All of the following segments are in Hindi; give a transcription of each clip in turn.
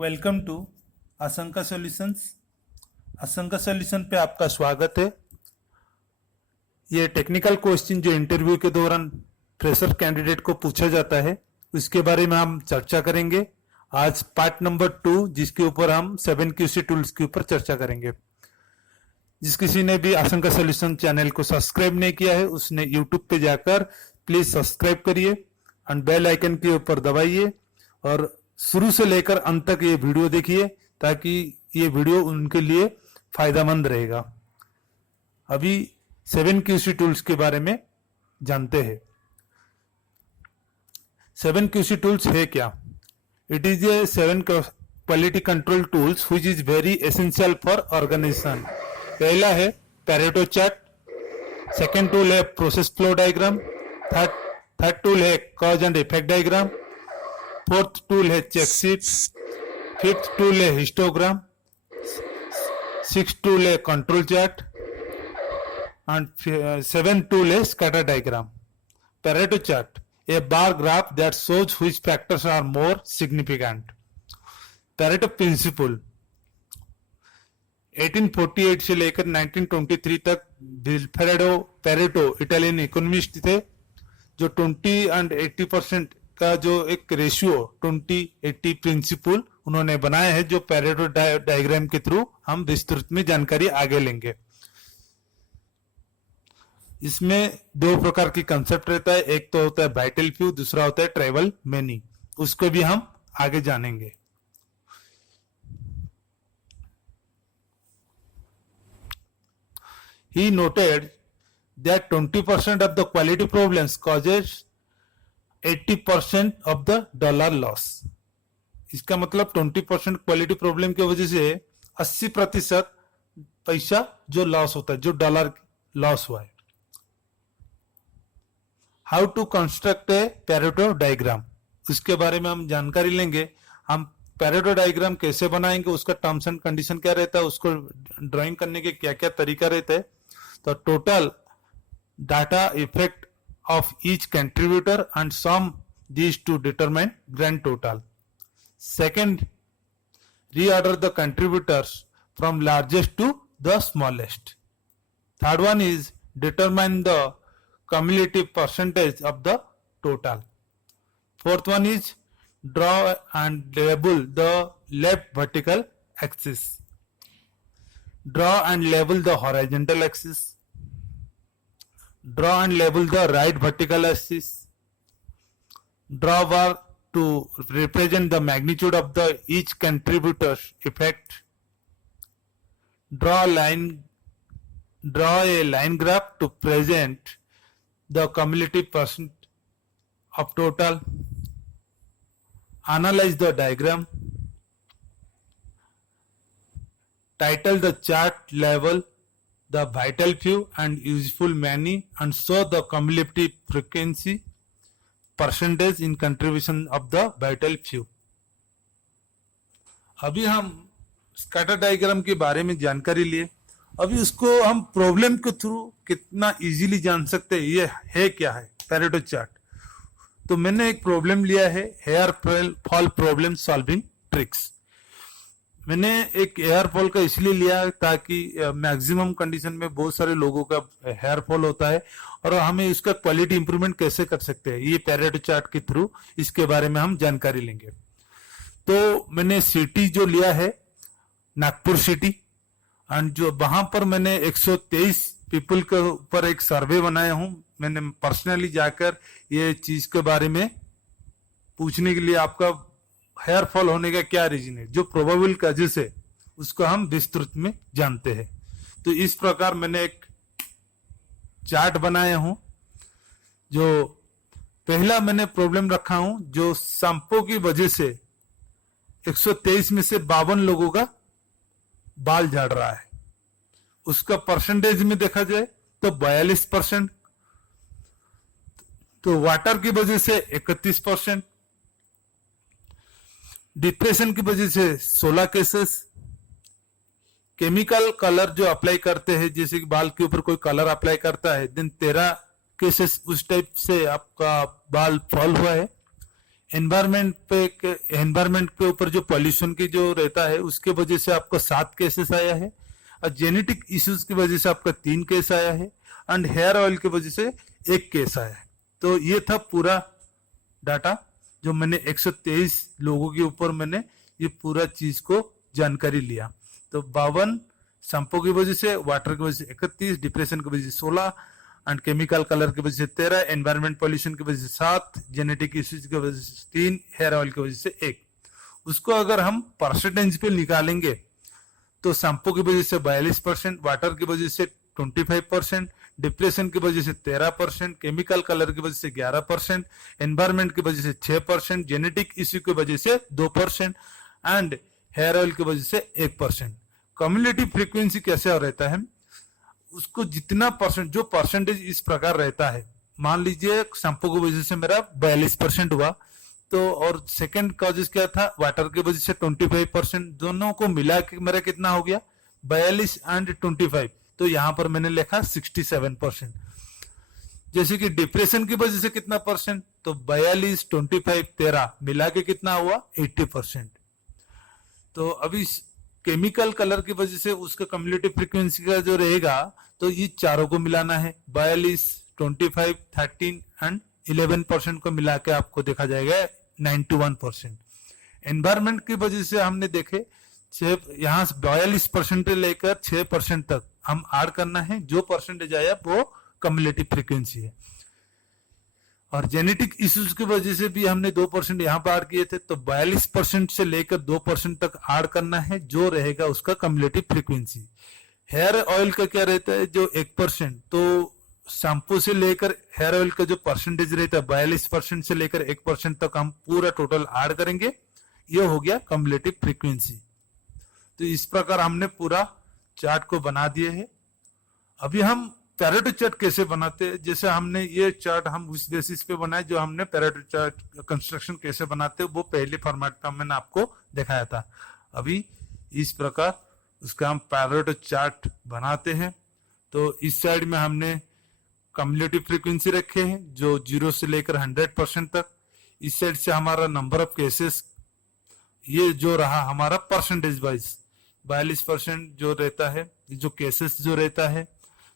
वेलकम टू आशंका सॉल्यूशंस। आशंका सॉल्यूशन पे आपका स्वागत है। ये टेक्निकल क्वेश्चन जो इंटरव्यू के दौरान फ्रेशर कैंडिडेट को पूछा जाता है उसके बारे में हम चर्चा करेंगे। आज पार्ट नंबर 2 जिसके ऊपर हम 7QC टूल्स के ऊपर चर्चा करेंगे। जिस किसी ने भी आशंका सॉल्यूशन चैनल को सब्सक्राइब नहीं किया है उसने यूट्यूब पे जाकर प्लीज सब्सक्राइब करिए और बेल आइकन के ऊपर दबाइए और शुरू से लेकर अंत तक ये वीडियो देखिए ताकि ये वीडियो उनके लिए फायदेमंद रहेगा। अभी 7QC टूल्स के बारे में जानते हैं। 7QC टूल्स है क्या? It is a 7 quality control tools which is very essential for organisation. पहला है पैरेटो चार्ट, सेकेंड टूल है process flow diagram, third tool है cause and effect diagram, fourth tool है चेक शीट, फिफ्थ टूल है हिस्टोग्राम, सिक्स टूल है control chart and seventh tool है scatter diagram. Pareto chart, a bar graph that shows which factors are more significant. Pareto principle 1848 से लेकर 1923 तक विल्फ्रेडो पैरेटो इटालियन इकोनॉमिस्ट थे जो 20 and 80% का जो एक रेशियो 20-80 प्रिंसिपल उन्होंने बनाया है, जो पैरेटो डायग्राम के थ्रू हम विस्तृत में जानकारी आगे लेंगे। इसमें दो प्रकार की कंसेप्ट रहता है, एक तो होता है वाइटल फ्यू, दूसरा होता है ट्रेवल मेनी, उसको भी हम आगे जानेंगे। He noted that 20% of the quality problems causes 80% of the dollar loss। इसका मतलब 20% क्वालिटी प्रॉब्लम की वजह से 80% पैसा जो लॉस होता है, जो डॉलर लॉस हुआ है। How to construct a Pareto diagram, उसके बारे में हम जानकारी लेंगे। हम पैरेटो डायग्राम कैसे बनाएंगे, उसका टर्म्स एंड कंडीशन क्या रहता है, उसको ड्राइंग करने के क्या क्या तरीका रहता है। तो total data effect of each contributor and sum these to determine grand total. Second, reorder the contributors from largest to the smallest. Third one is determine the cumulative percentage of the total. Fourth one is draw and label the left vertical axis. Draw and label the horizontal axis. Draw and label the right vertical axis. Draw bar to represent the magnitude of the each contributor's effect. Draw a line graph to present the cumulative percent of total. Analyze the diagram. Title the chart level the vital few and useful many and show the cumulative frequency percentage in contribution of the vital few। अभी हम स्कैटर डायग्राम के बारे में जानकारी लिए। अभी उसको हम प्रॉब्लम के थ्रू कितना इजीली जान सकते हैं, ये है क्या है पैरेटो चार्ट। तो मैंने एक प्रॉब्लम लिया है, hair fall problem solving tricks. मैंने एक हेयर फॉल का इसलिए लिया ताकि मैक्सिमम कंडीशन में बहुत सारे लोगों का हेयर फॉल होता है और हमें इसका क्वालिटी इंप्रूवमेंट कैसे कर सकते हैं, ये पैरेटो चार्ट के थ्रू इसके बारे में हम जानकारी लेंगे। तो मैंने सिटी जो लिया है नागपुर सिटी, एंड जो वहां पर मैंने 123 पीपल के ऊपर एक सर्वे बनाया हूं। मैंने पर्सनली जाकर ये चीज के बारे में पूछने के लिए आपका हेयर फॉल होने का क्या रीजन है, जो प्रोबेबल कॉजेस है उसको हम विस्तृत में जानते हैं। तो इस प्रकार मैंने एक चार्ट बनाया हूं। जो पहला मैंने प्रॉब्लम रखा हूं, जो शैम्पू की वजह से 123 में से 52 लोगों का बाल झड़ रहा है। उसका परसेंटेज में देखा जाए तो 42%, तो वाटर की वजह से 31%, डिप्रेशन की वजह से 16 केसेस, केमिकल कलर जो अप्लाई करते हैं जैसे कि बाल के ऊपर कोई कलर अप्लाई करता है देन 13 केसेस उस टाइप से आपका बाल फॉल हुआ है। एनवायरमेंट पे ऊपर जो पॉल्यूशन की जो रहता है उसके वजह से आपका 7 केसेस आया है, और जेनेटिक इश्यूज की वजह से आपका 3 केस आया है, एंड हेयर ऑयल की वजह से 1 केस आया है। तो ये था पूरा डाटा जो मैंने 123 लोगों के ऊपर मैंने ये पूरा चीज को जानकारी लिया। तो 52 शैम्पू की वजह से, वाटर की वजह से 31, डिप्रेशन की वजह से 16, एंड केमिकल कलर की वजह से 13, एनवायरमेंट पॉल्यूशन की वजह से 7, जेनेटिक इश्यूज की वजह से 3, हेयर ऑयल की वजह से 1। उसको अगर हम परसेंटेज पे निकालेंगे तो शैम्पू की वजह से 42%, वाटर की वजह से 25%, डिप्रेशन की वजह से 13%, केमिकल कलर की वजह से 11%, एनवायरमेंट की वजह से 6%, जेनेटिक इश्यू की वजह से 2%, एंड हेयर ऑयल की वजह से 1%। कम्युलेटिव फ्रीक्वेंसी कैसे रहता है, उसको जितना परसेंट, जो परसेंटेज इस प्रकार रहता है, मान लीजिए शैम्पू की वजह से मेरा 42% हुआ, तो और सेकंड कॉजेस क्या था, वाटर की वजह से 25%, दोनों को मिला के मेरा कितना हो गया 42 एंड 25, तो यहां पर मैंने लिखा 67%। जैसे कि डिप्रेशन की वजह से कितना परसेंट, तो 42, 25, 13 मिला के कितना हुआ 80%। तो अभी केमिकल कलर की वजह से उसका कम्युलेटिव फ्रीक्वेंसी का जो रहेगा, तो ये चारों को मिलाना है, 42, 25, 13 एंड 11% को मिला के आपको देखा जाएगा 91%। एनवायरमेंट की वजह से हमने देखे यहाँ 42% से लेकर 6% तक हम ऐड करना है, जो परसेंटेज आया वो कम्युलेटिव फ्रीक्वेंसी है। और जेनेटिक इश्यूज की वजह से भी हमने 2% यहाँ पर ऐड किए थे, तो 42% से लेकर 2% तक ऐड करना है, जो रहेगा उसका कम्युलेटिव फ्रीक्वेंसी। हेयर ऑयल का क्या रहता है, जो 1%, तो शैम्पू से लेकर हेयर ऑयल का जो परसेंटेज रहता है 42% से लेकर 1% तक हम पूरा टोटल ऐड करेंगे, ये हो गया कम्युलेटिव फ्रीक्वेंसी। तो इस प्रकार हमने पूरा चार्ट को बना दिए है। अभी हम पैरेटो चार्ट कैसे बनाते हैं, जैसे हमने ये चार्ट हम उस बेसिस पे बनाए, जो हमने पैरेटो चार्ट कंस्ट्रक्शन कैसे बनाते हैं वो पहले फॉर्मेट का मैंने आपको दिखाया था। अभी इस प्रकार उसका हम पैरेटो चार्ट बनाते हैं। तो इस साइड में हमने कम्युलेटिव फ्रीक्वेंसी रखे हैं जो 0 से लेकर 100% तक। इस साइड से हमारा नंबर ऑफ केसेस, ये जो रहा हमारा परसेंटेज वाइज 42% जो रहता है, जो केसेस जो रहता है।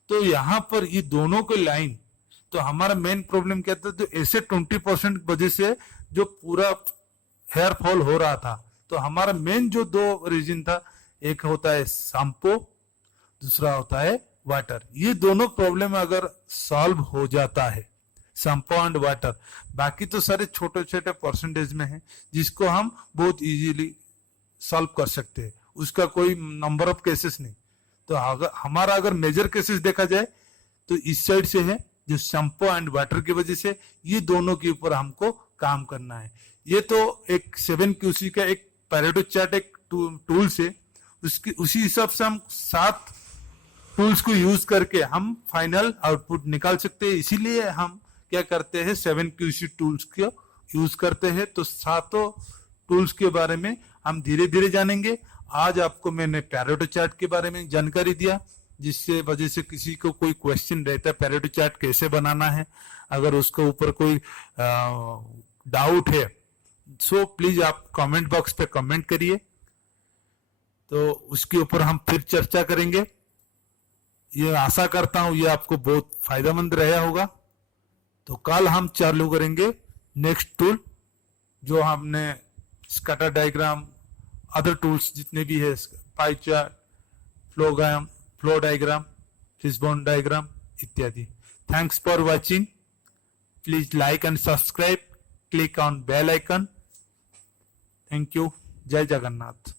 तो यहाँ पर ये दोनों के लाइन, तो हमारा मेन प्रॉब्लम क्या था, तो ऐसे 20% वजह से जो पूरा हेयर फॉल हो रहा था। तो हमारा मेन जो 2 रीजन था, एक होता है शैम्पू, दूसरा होता है वाटर। ये दोनों प्रॉब्लम अगर सॉल्व हो जाता है, शैम्पू एंड वाटर, बाकी तो सारे छोटे छोटे परसेंटेज में है जिसको हम बहुत इजीली सॉल्व कर सकते हैं, उसका कोई नंबर ऑफ केसेस नहीं। तो अगर मेजर केसेस देखा जाए तो इस साइड से है, जो शैम्पू एंड वाटर की वजह से, ये दोनों के ऊपर हमको काम करना है। ये तो एक 7QC का एक पैरेटो चार्ट एक टूल्स है, उसी हिसाब से हम 7 टूल्स को यूज करके हम फाइनल आउटपुट निकाल सकते हैं। इसीलिए हम क्या करते हैं, 7QC टूल्स को यूज करते हैं। तो 7 टूल्स के बारे में हम धीरे धीरे जानेंगे। आज आपको मैंने पैरेटो चार्ट के बारे में जानकारी दिया, जिससे वजह से किसी को कोई क्वेश्चन रहता है पैरेटो चार्ट कैसे बनाना है, अगर उसके ऊपर कोई डाउट है, सो प्लीज आप कमेंट बॉक्स पे कमेंट करिए, तो उसके ऊपर हम फिर चर्चा करेंगे। ये आशा करता हूं ये आपको बहुत फायदेमंद रहा होगा। तो कल हम चालू करेंगे नेक्स्ट टूल, जो हमने स्कैटर डायग्राम, अदर टूल्स जितने भी है, pie chart, flow diagram, fishbone diagram इत्यादि। Thanks for watching. Please like and subscribe, click on bell icon. Thank you. Jai Jagannath.